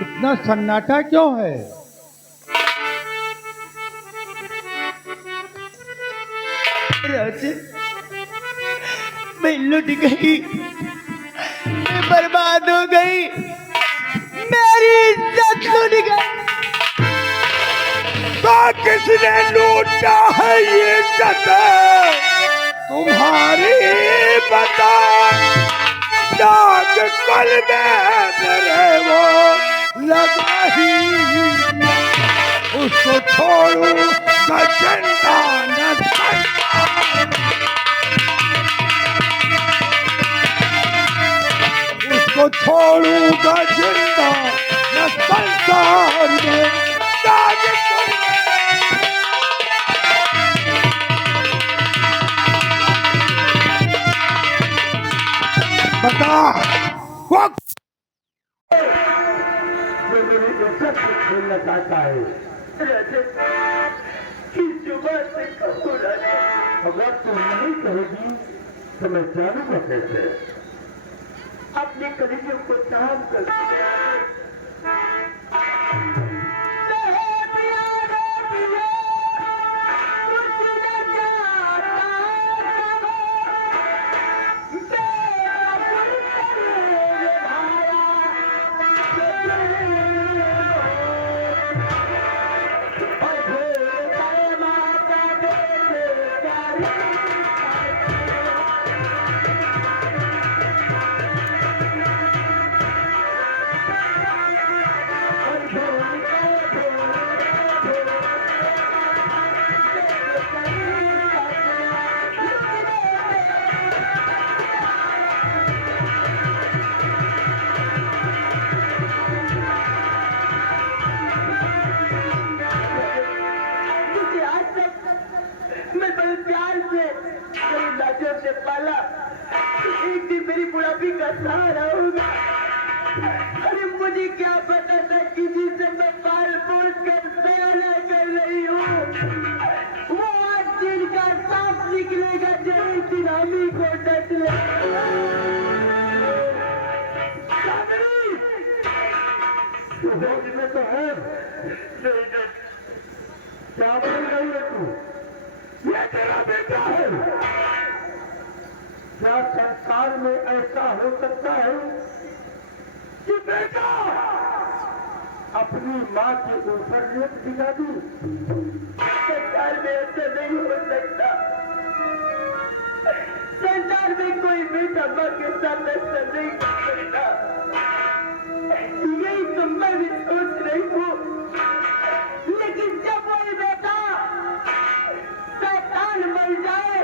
इतना सन्नाटा क्यों है? राजे, मैं लुट गई, मैं बर्बाद हो गई, मेरी इज्जत लुट गई। तो किसने लूटा है ये इज्जत? तुम्हारी बता। दाग कल में मेरे वो लगा ही, उसको छोड़ू जिंदा न उसको छोड़ूगा जिंदा न संसार में। दाग कल बता वो जो मेरी इज्जत से खेलना चाहता है। किस जुबान से कहूँ राजे? अगर तू नहीं कहेगी तो मैं जानूंगा कैसे? अपने कलेजों को शाम कर से पाला, एक दिन मेरी बुढ़ापी का सहारा होगा। अरे मुझे क्या पता था किसी से मैं पाल पोस कर सयाना कर रही हूँ। वो आज दिन का सांप निकलेगा जो एक दिन हम ही को डट ले। में तो है क्या बोल रही है तू? ये तेरा बेटा है। क्या संसार में ऐसा हो सकता है कि बेटा अपनी माँ के ऊपर लेट दिखा दूं? संसार में ऐसा नहीं हो सकता। संसार में कोई बेटा माँ के साथ ऐसा नहीं कर सकता। यही तो मैं भी सोच रही हूँ। लेकिन जब कोई बेटा शैतान बन जाए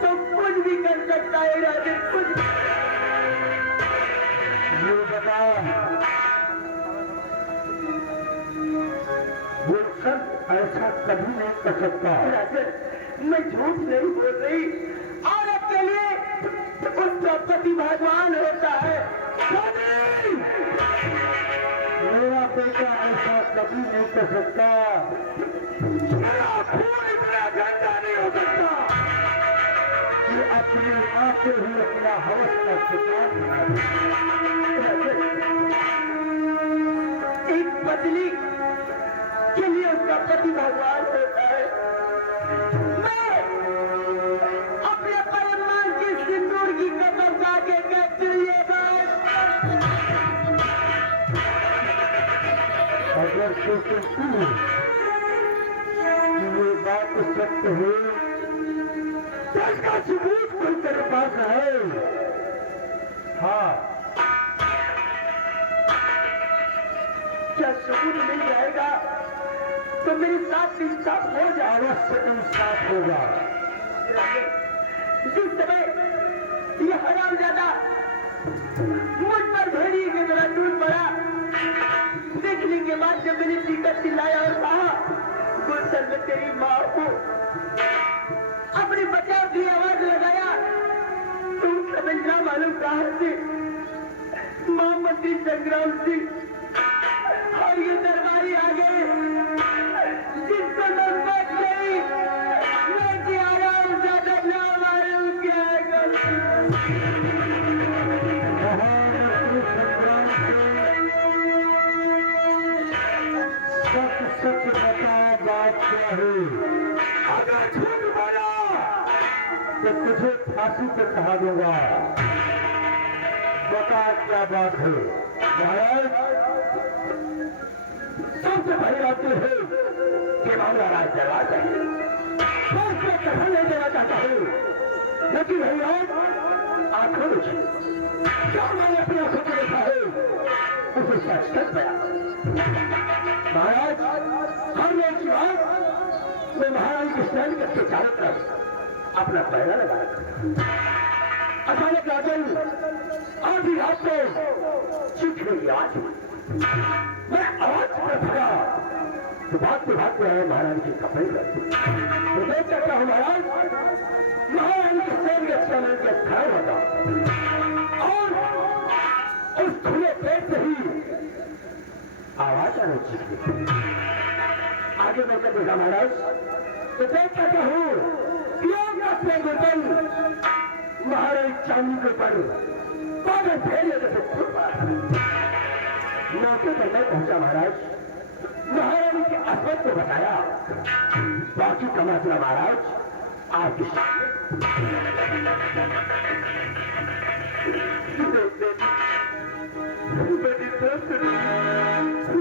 तो कुछ भी कर सकता है राजे, कुछ। ये बता, वो सब ऐसा कभी नहीं कर सकता। राजे, मैं झूठ नहीं बोल रही। औरत के लिए उसका पति भगवान होता है। मेरा बेटा ऐसा कभी नहीं कर सकता। मेरा खून इतना गंदा नहीं हो सकता कि अपनी माँ से ही अपना हवस का शिकार बना दे। एक पत्नी के लिए उसका पति भगवान होता है। मैं अपने परमान के सिंदूर की कसम खा के कहती हूँ, ये बात अगर सोचती ये बात सत्य है तो इसका सबूत कोई तेरे पास है? हाँ, क्या सबूत मिल जाएगा तो मेरे साथ इंसाफ हो जाएगा। अवश्य इंसाफ होगा। जिस समय ये हरामजादा मुझ पर भेड़िए की तरह टूट पड़ा, देखने के बाद जब मैंने टीका चिल्लाया और कहा, गुलशन में तेरी माँ को अपनी बचाव की आवाज लगाया, तो समझना मालूम कहा से मोहम्मदी संग्राम सिंह और ये दरबारी आ गए, जिसको मैं बच गई। मैं कि आराम ज्यादा ना मालूम क्या सच सच बता बात क्या है। अगर झूठ बोला तो तुझे फांसी पे चढ़ा दूंगा। बता क्या बात है। महाराज सबसे पहली बात तो है कि मामला राज चला चाहिए। मैं उसको कथन नहीं देना चाहता हूँ, लेकिन भैया आंखों में क्या मैंने अपनी आंखों को देखा है उसे सच सच बया। महाराज हर एक बात मैं महाराज के सैनिक के चारों तरफ अपना पैरा लगा रखा। अचानक राजन आधी रात को चीखने की आवाज हुई। मैं आवाज पर भगा तो भागते भागते आए महाराज के कपड़े पर। तो देख सकता हूँ महाराज महाराज के सैनिक समय के खड़ा होता और उस खुले पेट से ही आवाज आने चीखने। आगे बढ़कर देखा महाराज तो देख सकता हूँ महाराज चांदी के ऊपर पागल फेरिए जैसे खुद मौके पर मैं पहुंचा। महाराज महारानी के अस्पत को बताया। बाकी का मसला महाराज आपके बड़ी दोस्त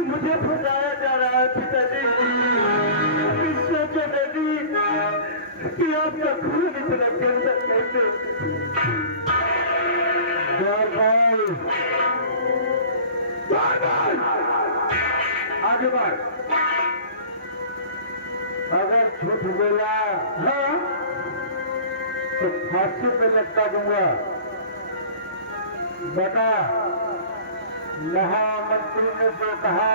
मुझे फंसाया जा रहा है पिताजी। सोचो बेटी कि आपका खून इतना गंदा कैसे। आगे बढ़। अगर झूठ बोला हाँ तो फांसी पे लटका दूंगा। बता महामंत्री ने जो कहा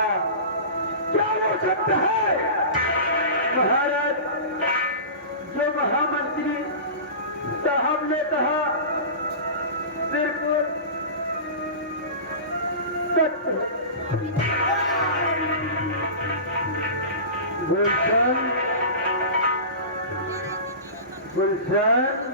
क्या वो सत्य है। महाराज जो महामंत्री साहब ने कहा सिर्फ सत्य। गुलशन गुलशन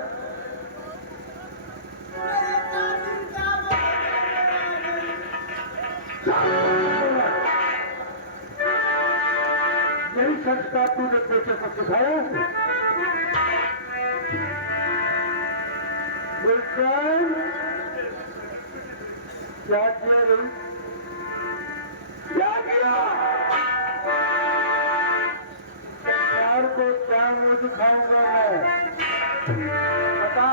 यही संस्कार तूने बेटे को सिखाया है। गुलशन क्या किया रही क्या किया। सरकार को क्या मुंह दिखाऊंगा मैं बता।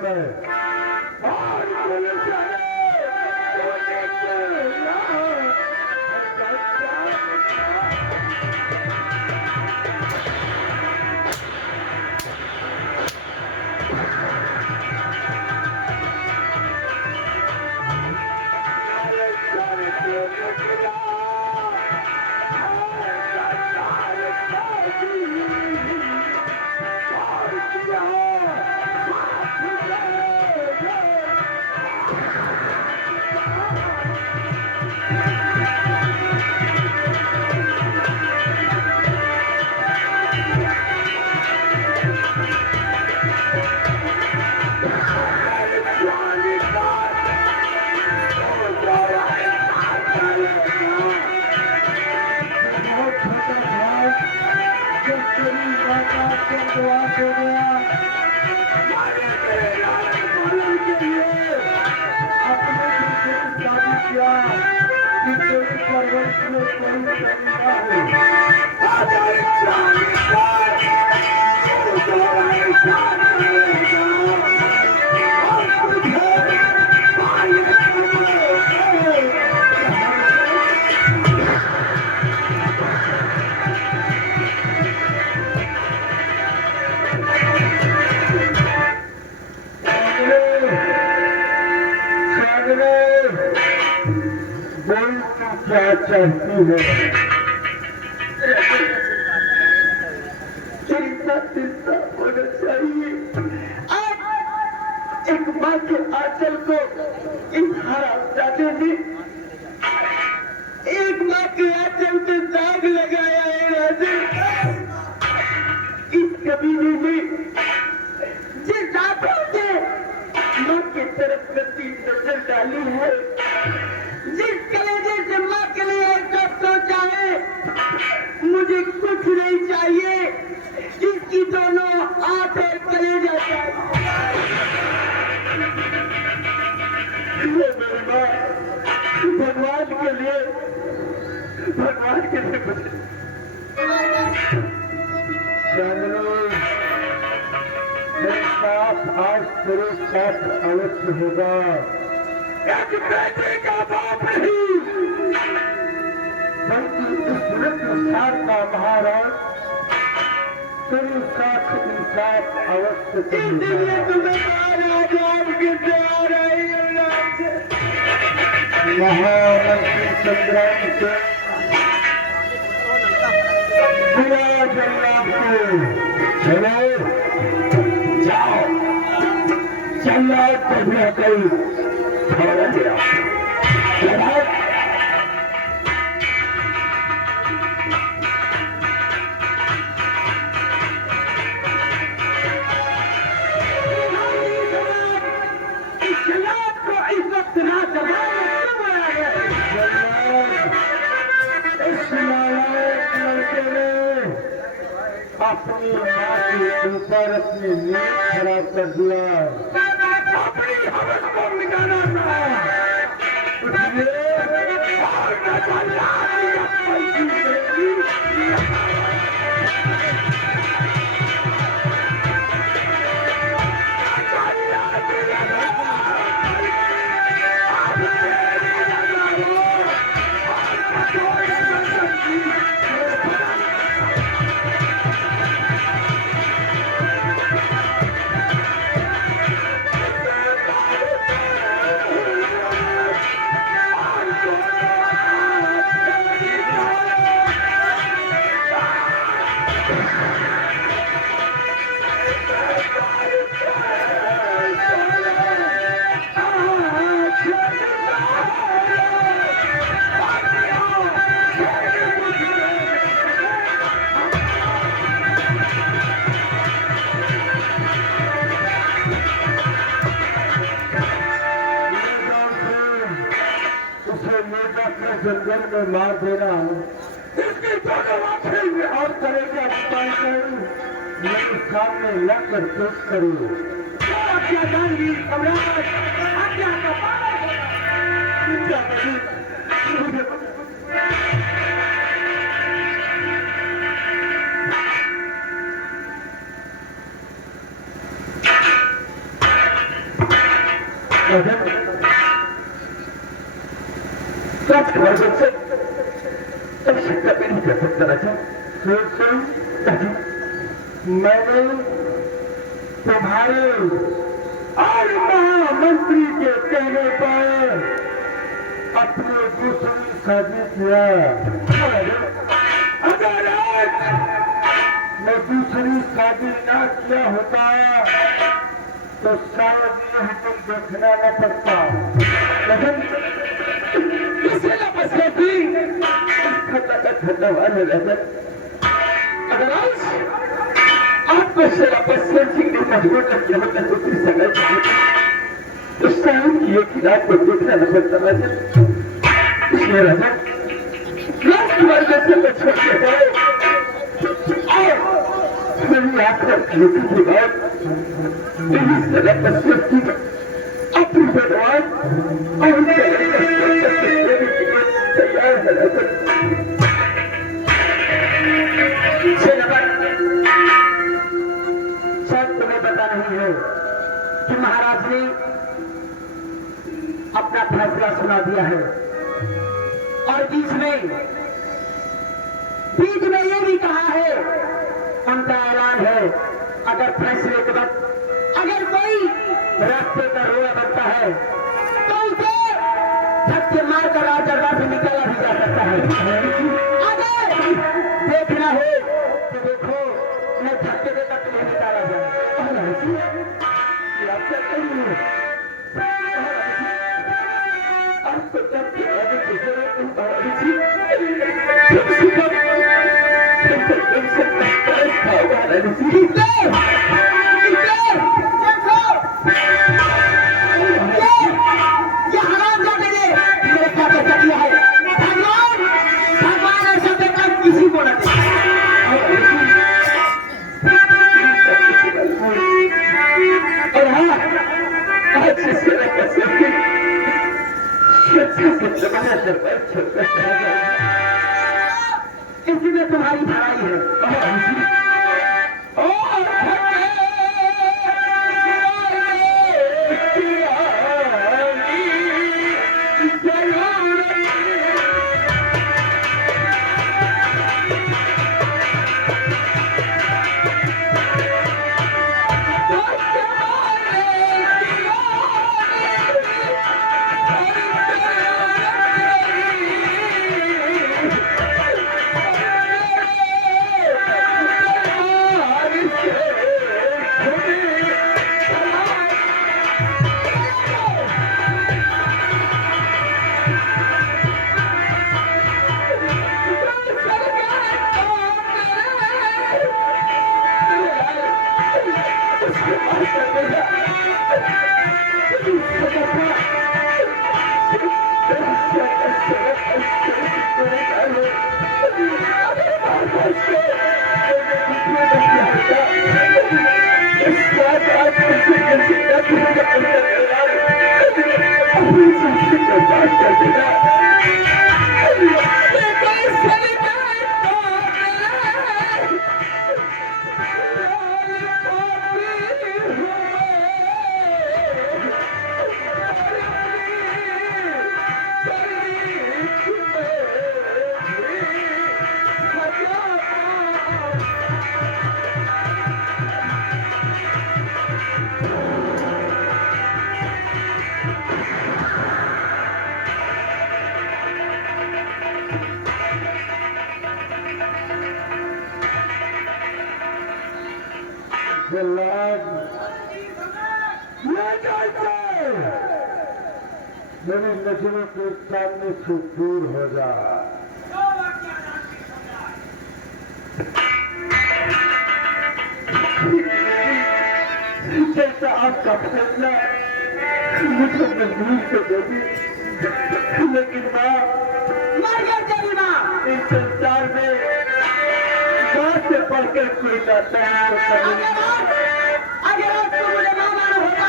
मैं और क्या चाहती है। चिंता चिंता होना चाहिए। आज एक माँ के आंचल को इस हरामजादे ने एक माँ के आंचल पे दाग लगाया है राजे। वाली है। जिस कलेजे से माँ के लिए जब सोचा है, मुझे कुछ नहीं चाहिए, जिसकी दोनों हाथ और कलेजा चाहिए। मेरी माँ भगवान के लिए मुझे मेरे साथ आज तेरे साथ अवश्य होगा। एक बेटे का बाप नहीं, बल्कि इस वृद्धशार का महाराज तेरे साथ इंसाफ अवश्य जिंदगी तुम्हें महामंत्री संग्राम से बिना जल्लाद को चलो जाओ, जल्लाद को भी कई छोड़ दिया। अपनी माँ के ऊपर अपनी नींद खराब कर दिया, अपनी हवस को मिटाना था, इसलिए जंगल में मार देना, इसकी दोनों आंखें और करेगा मेरे सामने लग कर पेश करो। आज्ञाकारी सम्राट, आज्ञा का मैंने तुम्हारे और महामंत्री के कहने पर अपनी दूसरी शादी किया। अगर आज मैं दूसरी शादी न किया होता तो शायद यह तुम देखना न पड़ता, लेकिन इसे अगर आज आपको शराबस्ती ने मजबूर किया होता दूसरी सगाई तो शायद ये कि रात को देखना न पड़ता। इसलिए राजा लास्ट वर्ग से मैं छोड़ के जाए और मेरी आखिर खेती के बाद मेरी शराबस्ती अपनी भगवान और तैयार है राजा। कि महाराज ने अपना फैसला सुना दिया है और बीच में ये भी कहा है, उनका ऐलान है, अगर फैसले के वक्त अगर कोई रास्ते का रोड़ा बनता है तो उसे धक्के मारकर राजदरबार से निकाला भी जा सकता है। अगर देखना हो तो देखो, मैं धक्के देकर तुम्हें निकाला जाए। आपको जब यहाँ जमाने से इसी में तुम्हारी भलाई है। मेरी नजरों के सामने से दूर हो जा। जैसा आपका फैसला मुझे मजबूर से देगी, लेकिन माँ मर गई तेरी माँ। इस संसार में माँ से बढ़कर कोई नाता नहीं होता। अगर आज तुम मुझे माँ माना होता,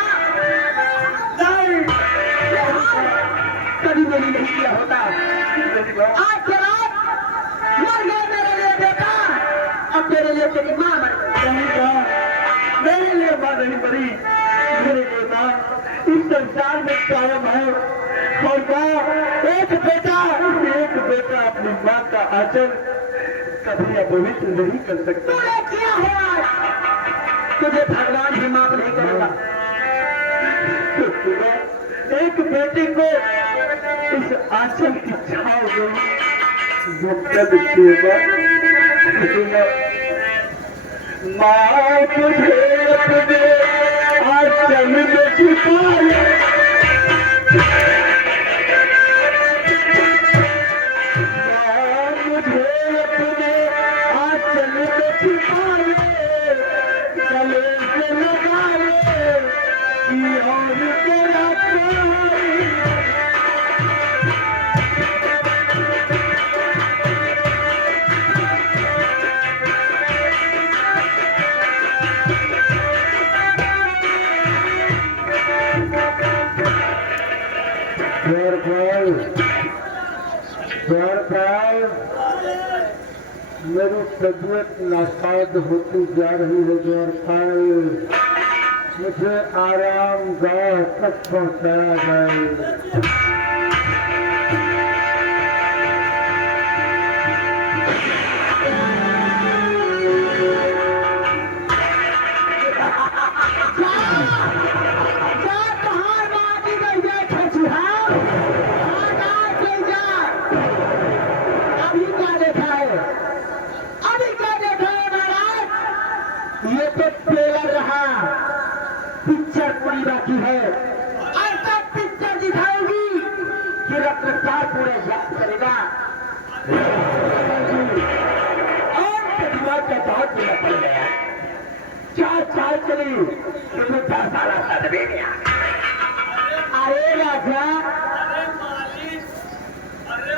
कभी मेरी नहीं किया होता। आज के रात मर गए मेरे लिए बेटा, अब तेरे लिए तेरी माँ मर गई। मेरे लिए माँ नहीं मरी, मेरे लिए माँ इस संसार में कायम है। और माँ एक बेटा अपनी माँ का आचर कभी अपवित्र नहीं कर सकता। तूने किया है आज, तुझे भगवान भी माफ नहीं करेगा। एक बेटे को इस आंचल की छाव में जो कद सेवा माँ तुझे अपने आंचल में छुपा ले। माँ मुझे अपने आंचल में छुपा ले, गले से लगा ले और तेरा मेरी तबीयत नासाज होती जा रही है। जोर मुझे आराम गाह तक पहुंचाया जाए। पिक्चर पूरी बाकी है, ऐसा पिक्चर दिखाएगी कि रफ्तार पूरे याद करेगा और दिमाग का बहुत बुरा पड़ गया। 4 साल चली तुम्हें 10 साल सदमे में आ गया। अरे राजा, अरे मालिकी, अरे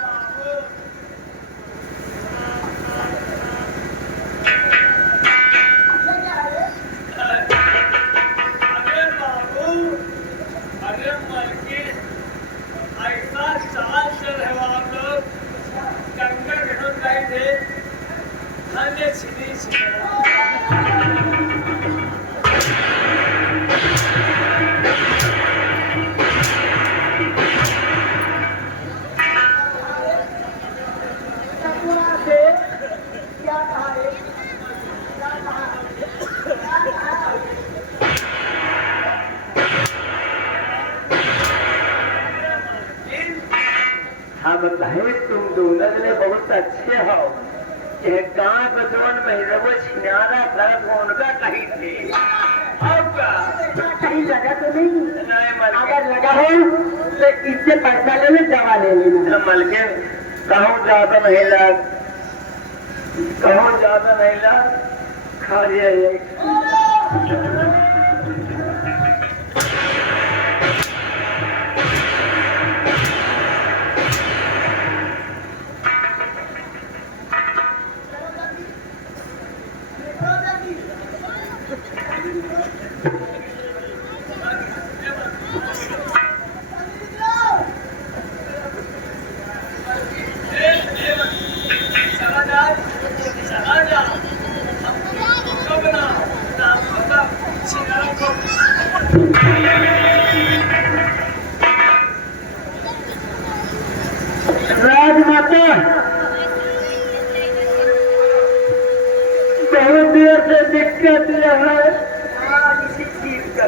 बाबू, अरे बाबू, अरे मालिकी। तुम दोनों जने बहुत अच्छे हो। ये गांव को जोन महीने वो छिनारा घर उनका कहीं थे। अब का कहीं लगा तो नहीं? नहीं अगर लगा हो तो इससे पैसा ले ले, दवा ले लेना। मलके कहूँ ज्यादा नहीं लग, कहूँ ज्यादा नहीं लग, खा लिया। राजमाता बहुत देर से दिक्कत यह है। इसी चीज का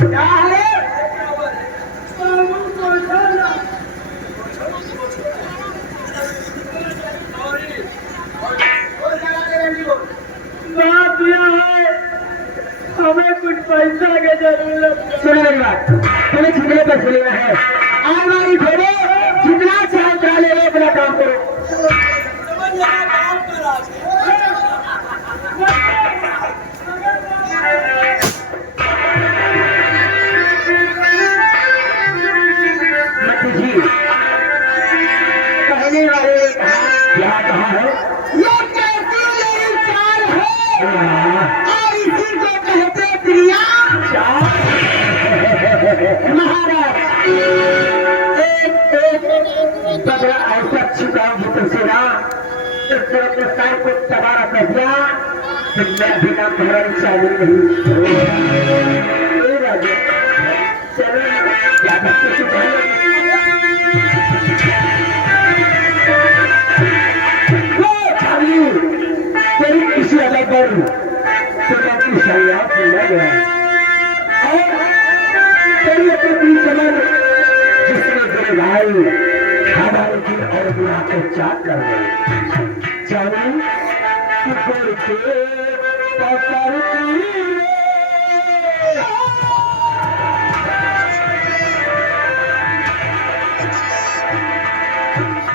क्या है? बात यह है, हमें कुछ पैसा की जरूरत है। सुनो मेरी बात, हमें कितने पैसे लेना है? आलमारी खोलो, जितना चाहे उतना ले लो, अपना काम करो। मत जी, कहने वाले यहाँ कहाँ है? ये कैसी मेरी चाल है और इसी को कहते प्रिया। महाराज एक बड़ा ऐसा छिपाऊ भूत से ना इस तरह के साई को तबारा कर दिया कि मैं भी ना तुम्हारी शादी नहीं। राजा चलो क्या बच्चे चुप तेरी किसी अदा पर की शैया पूरा गया और तेरी अपनी समझ जिसने तेरे भाई हमारे दिल और बुरा को चाक कर गए। चलो शुक्र के पकड़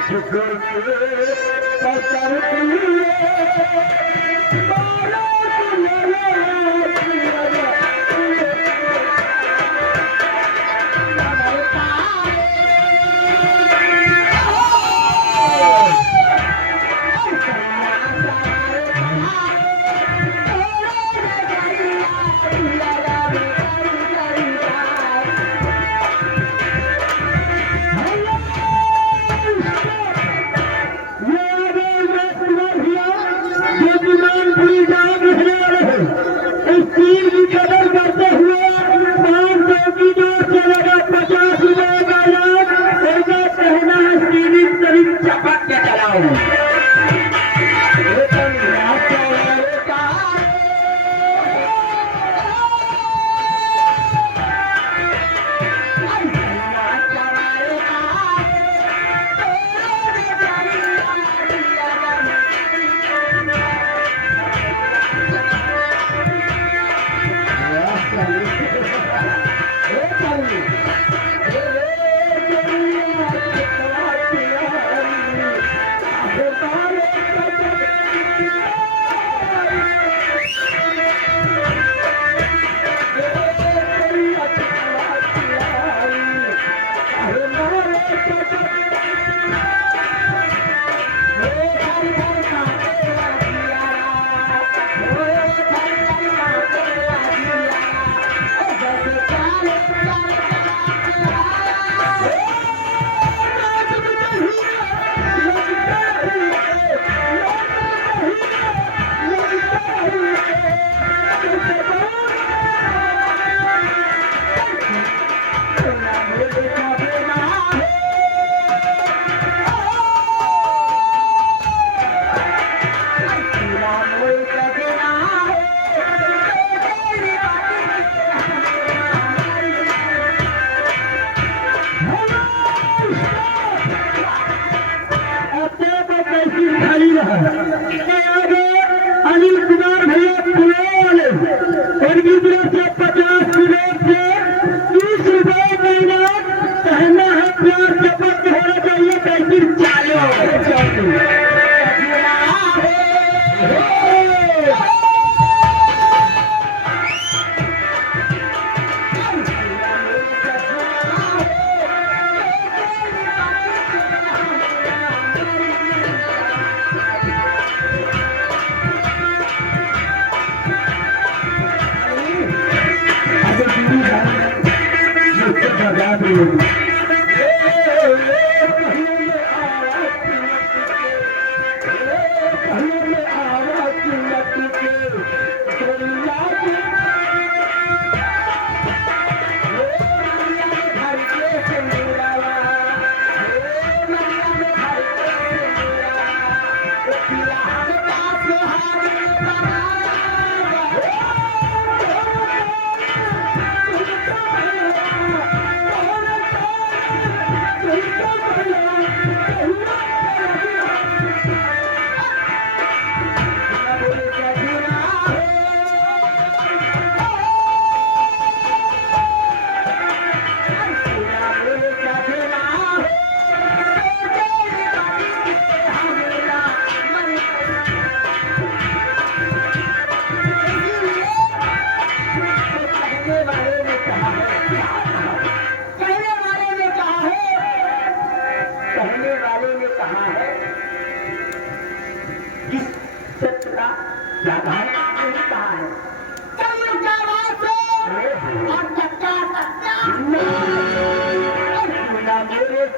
शुक्र के पकड़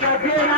सकेला